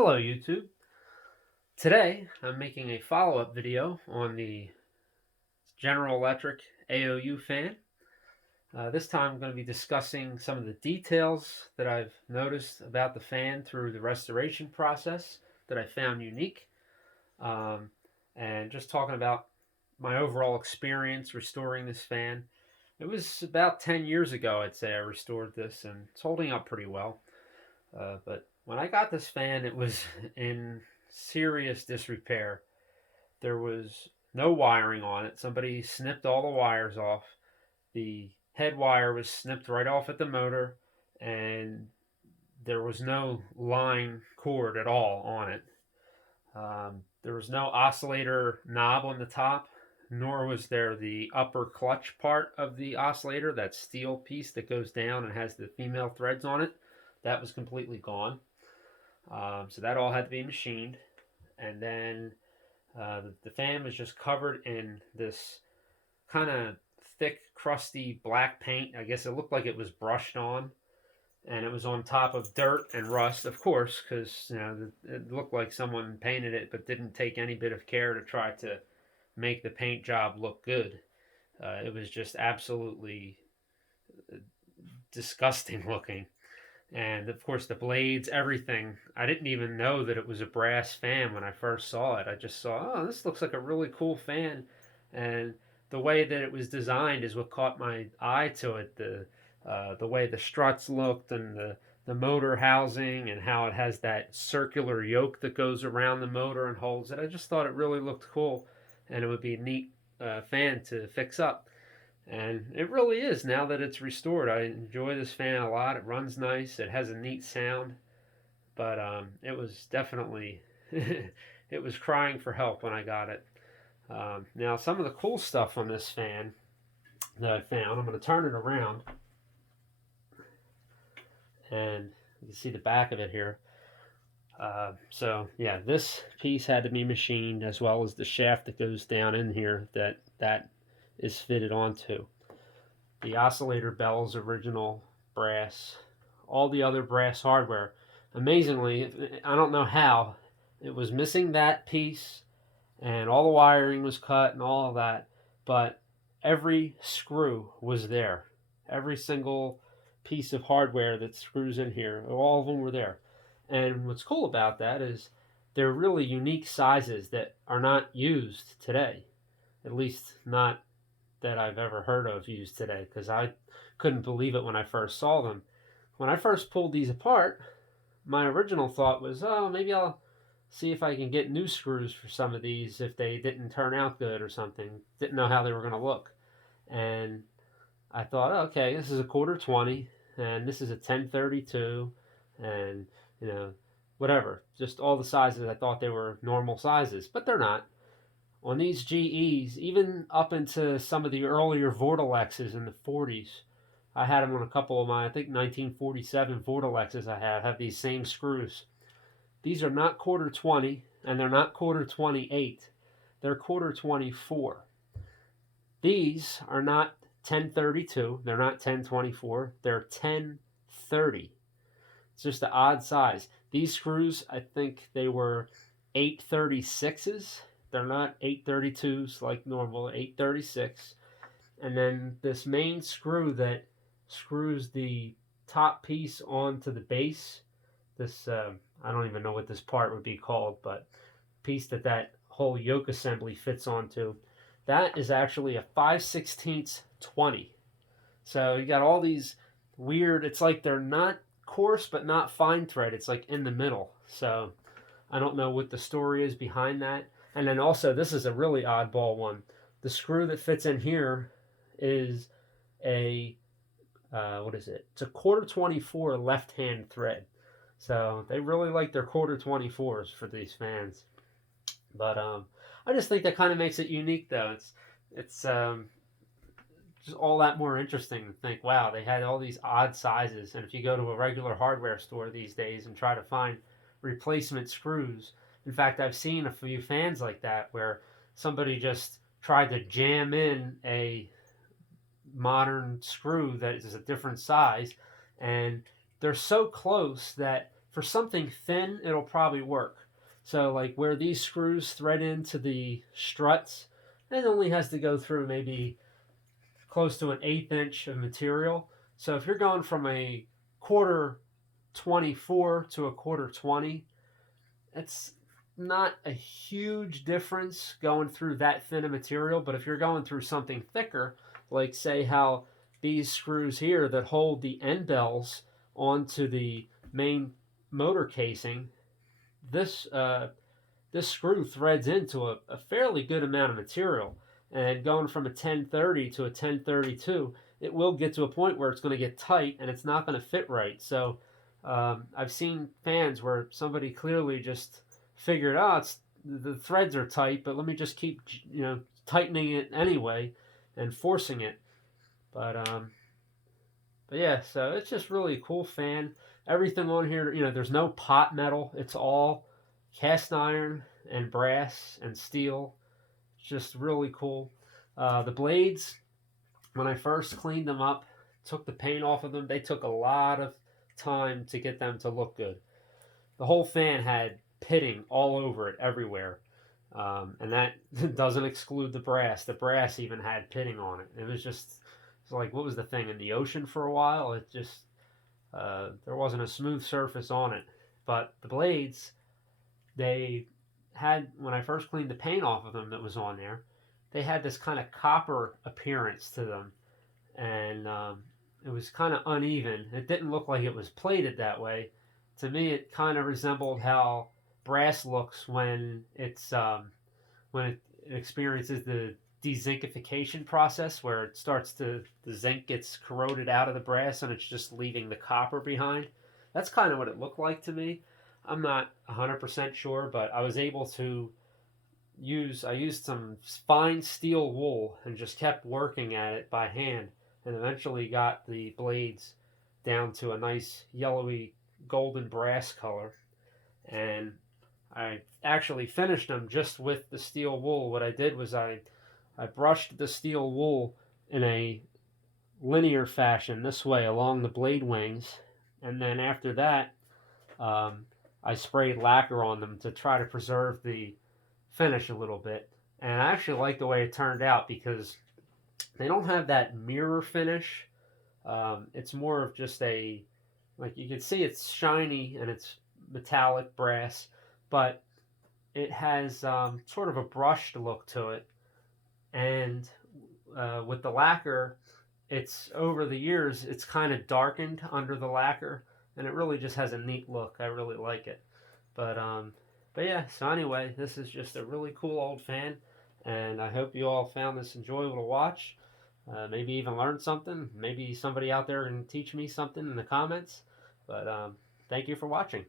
Hello YouTube. Today I'm making a follow-up video on the General Electric AOU fan. This time I'm going to be discussing some of the details that I've noticed about the fan through the restoration process that I found unique, um, and just talking about my overall experience restoring this fan. It was about 10 years ago, I'd say, I restored this, and it's holding up pretty well. But when I got this fan, it was in serious disrepair. There was no wiring on it. Somebody snipped all the wires off. The head wire was snipped right off at the motor, and there was no line cord at all on it. There was no oscillator knob on the top, nor was there the upper clutch part of the oscillator, that steel piece that goes down and has the female threads on it. That was completely gone. So that all had to be machined. And then the fan was just covered in this kind of thick, crusty black paint. I guess it looked like it was brushed on, and it was on top of dirt and rust, of course, because it looked like someone painted it but didn't take any bit of care to try to make the paint job look good. It was just absolutely disgusting looking. And of course, the blades, everything. I didn't even know that it was a brass fan when I first saw it. I just saw, oh, this looks like a really cool fan. And the way that it was designed is what caught my eye to it. The way the struts looked, and the motor housing, and how it has that circular yoke that goes around the motor and holds it. I just thought it really looked cool, and it would be a neat fan to fix up. And it really is, now that it's restored. I enjoy this fan a lot. It runs nice. It has a neat sound. But it was definitely, it was crying for help when I got it. Now, some of the cool stuff on this fan that I found, I'm going to turn it around. And you can see the back of it here. So yeah, this piece had to be machined, as well as the shaft that goes down in here that is fitted onto. The oscillator bells, original brass, all the other brass hardware. Amazingly, I don't know how, it was missing that piece, and all the wiring was cut and all of that, but every screw was there. Every single piece of hardware that screws in here, all of them were there. And what's cool about that is they're really unique sizes that are not used today, at least not that I've ever heard of used today, because I couldn't believe it when I first saw them. When I first pulled these apart, my original thought was, oh, maybe I'll see if I can get new screws for some of these if they didn't turn out good or something. Didn't know how they were going to look. And I thought, oh, okay, this is a quarter 20, and this is a 1032, and, whatever. Just all the sizes. I thought they were normal sizes, but they're not. On these GEs, even up into some of the earlier Vortelexes in the 40s, I had them on a couple of my, I think 1947 Vortelexes I have these same screws. These are not quarter 20, and they're not quarter 28. They're quarter 24. These are not 1032. They're not 1024. They're 1030. It's just an odd size. These screws, I think they were 836s. They're not 832s like normal, 836. And then this main screw that screws the top piece onto the base, this, I don't even know what this part would be called, but piece that whole yoke assembly fits onto, that is actually a 5/16 20. So you got all these weird, it's like they're not coarse but not fine thread. It's like in the middle. So I don't know what the story is behind that. And then also, this is a really oddball one. The screw that fits in here is a, what is it? It's a quarter 24 left hand thread. So they really like their quarter 24s for these fans. But I just think that kind of makes it unique, though. It's just all that more interesting to think, wow, they had all these odd sizes. And if you go to a regular hardware store these days and try to find replacement screws, in fact, I've seen a few fans like that where somebody just tried to jam in a modern screw that is a different size, and they're so close that For something thin, it'll probably work. So like where these screws thread into the struts, it only has to go through maybe close to an eighth inch of material. So if you're going from a quarter 24 to a quarter 20, it's not a huge difference going through that thin of material. But if you're going through something thicker, like say how these screws here that hold the end bells onto the main motor casing, this this screw threads into a fairly good amount of material. And going from a 1030 to a 1032, it will get to a point where it's going to get tight and it's not going to fit right. So I've seen fans where somebody clearly just figured, oh, the threads are tight, but let me just keep tightening it anyway and forcing it. But but yeah, so it's just really a cool fan. Everything on here, there's no pot metal. It's all cast iron and brass and steel. It's just really cool. The blades, when I first cleaned them up, took the paint off of them, they took a lot of time to get them to look good. The whole fan had pitting all over it everywhere. And that doesn't exclude the brass. The brass even had pitting on it. It was just, it's like, what was the thing in the ocean for a while? It just, there wasn't a smooth surface on it. But the blades, they had, when I first cleaned the paint off of them that was on there, they had this kind of copper appearance to them. And it was kind of uneven. It didn't look like it was plated that way. To me, it kind of resembled how brass looks when it experiences the dezinkification process, where it starts to the zinc gets corroded out of the brass and it's just leaving the copper behind. That's kind of what it looked like to me. I'm not 100% sure, but I was able to I used some fine steel wool and just kept working at it by hand, and eventually got the blades down to a nice yellowy golden brass color. And I actually finished them just with the steel wool. What I did was I brushed the steel wool in a linear fashion this way along the blade wings, and then after that, um, I sprayed lacquer on them to try to preserve the finish a little bit. And I actually like the way it turned out because they don't have that mirror finish. It's more of just like you can see it's shiny and it's metallic brass, but it has sort of a brushed look to it. And with the lacquer, it's over the years, it's kind of darkened under the lacquer, and it really just has a neat look. I really like it. But um, but yeah. So anyway, this is just a really cool old fan, and I hope you all found this enjoyable to watch. Maybe even learn something. Maybe somebody out there can teach me something in the comments. But thank you for watching.